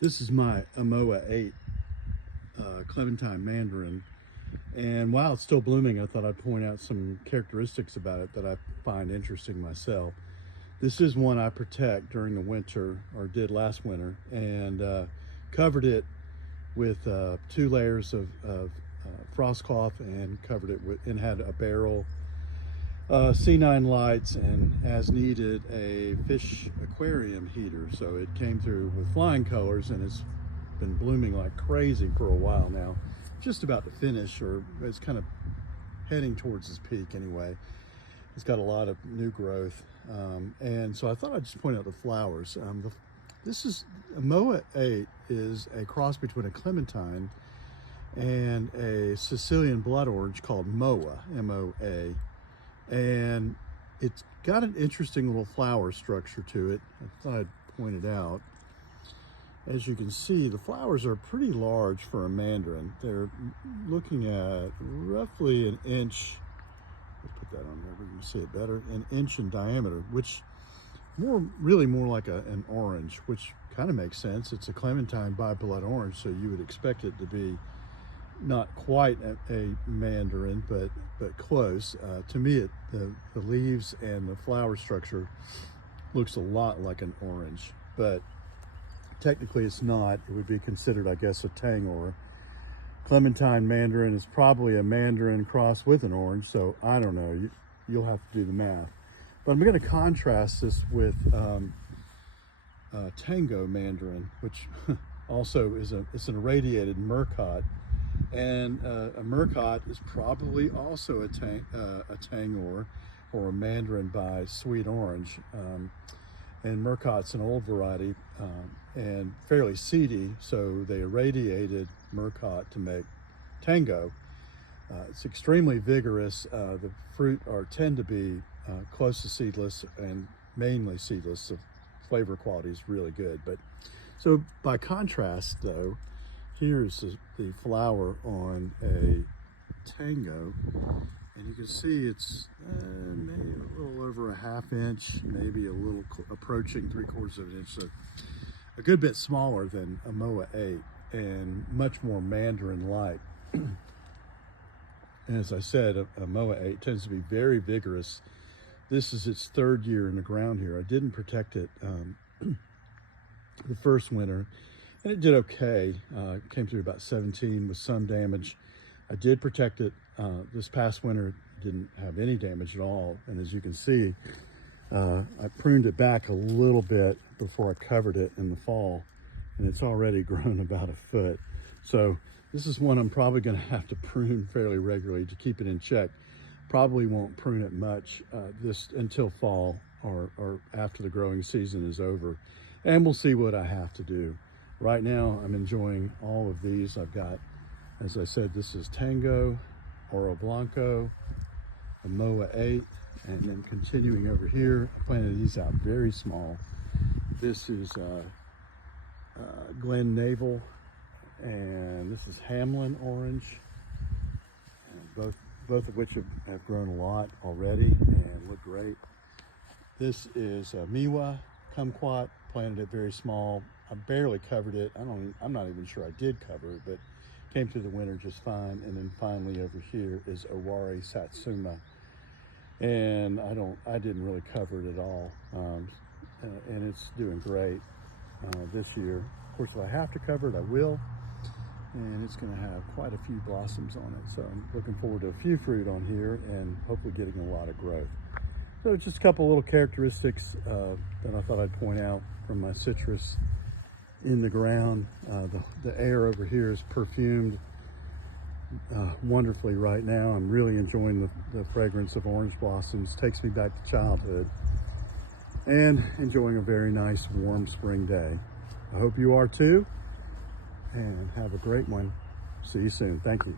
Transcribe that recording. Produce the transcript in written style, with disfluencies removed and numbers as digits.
This is my Amoa 8 Clementine Mandarin, and while it's still blooming, I thought I'd point out some characteristics about it that I find interesting myself. This is one I protect during the winter, or did last winter, and covered it with 2 layers of frost cloth, and covered it with, and had a barrel, C9 lights, and as needed a fish aquarium heater. So it came through with flying colors, and it's been blooming like crazy for a while now. Just about to finish, or it's kind of heading towards its peak anyway. It's got a lot of new growth, and so I thought I'd just point out the flowers. This is Amoa 8 is a cross between a clementine and a Sicilian blood orange called Moa, M-O-A. And it's got an interesting little flower structure to it. I thought I'd point it out. As you can see, the flowers are pretty large for a mandarin. They're looking at roughly an inch. Let's put that on there where you can see it better. An inch in diameter, which really more like an orange, which kind of makes sense. It's a clementine by blood orange, so you would expect it to be not quite a mandarin, but close. To me, the leaves and the flower structure looks a lot like an orange, but technically it's not. It would be considered, I guess, a Tango. Clementine mandarin is probably a mandarin crossed with an orange, so I don't know. You'll have to do the math. But I'm going to contrast this with Tango mandarin, which also it's an irradiated murcot. And a murcot is probably also a Tango or a mandarin by sweet orange. And murcot's an old variety and fairly seedy, so they irradiated murcot to make Tango. It's extremely vigorous. The fruit tend to be close to seedless and mainly seedless. The flavor quality is really good. But so by contrast, though, here's the flower on a Tango, and you can see it's maybe a little over a ½ inch, maybe a little approaching 3/4 of an inch, so a good bit smaller than Amoa 8 and much more mandarin-like. And as I said, Amoa 8 tends to be very vigorous. This is its 3rd year in the ground here. I didn't protect it the first winter, and it did okay. It came through about 17 with some damage. I did protect it this past winter. It didn't have any damage at all. And as you can see, I pruned it back a little bit before I covered it in the fall, and it's already grown about a foot. So this is one I'm probably going to have to prune fairly regularly to keep it in check. Probably won't prune it much until fall or after the growing season is over. And we'll see what I have to do. Right now, I'm enjoying all of these. I've got, as I said, this is Tango, Oro Blanco, Amoa 8, and then continuing over here, I planted these out very small. This is Glen Navel, and this is Hamlin Orange, and both of which have grown a lot already and look great. This is Miwa Kumquat, planted it very small. I barely covered it. I'm not even sure I did cover it, but came through the winter just fine. And then finally over here is Owari Satsuma, and I didn't really cover it at all, and it's doing great this year. Of course, if I have to cover it, I will, and it's going to have quite a few blossoms on it. So I'm looking forward to a few fruit on here and hopefully getting a lot of growth. So just a couple little characteristics that I thought I'd point out from my citrus in the ground. The air over here is perfumed wonderfully right now. I'm really enjoying the fragrance of orange blossoms. Takes me back to childhood, and enjoying a very nice warm spring day. I hope you are too, and have a great one. See you soon. Thank you.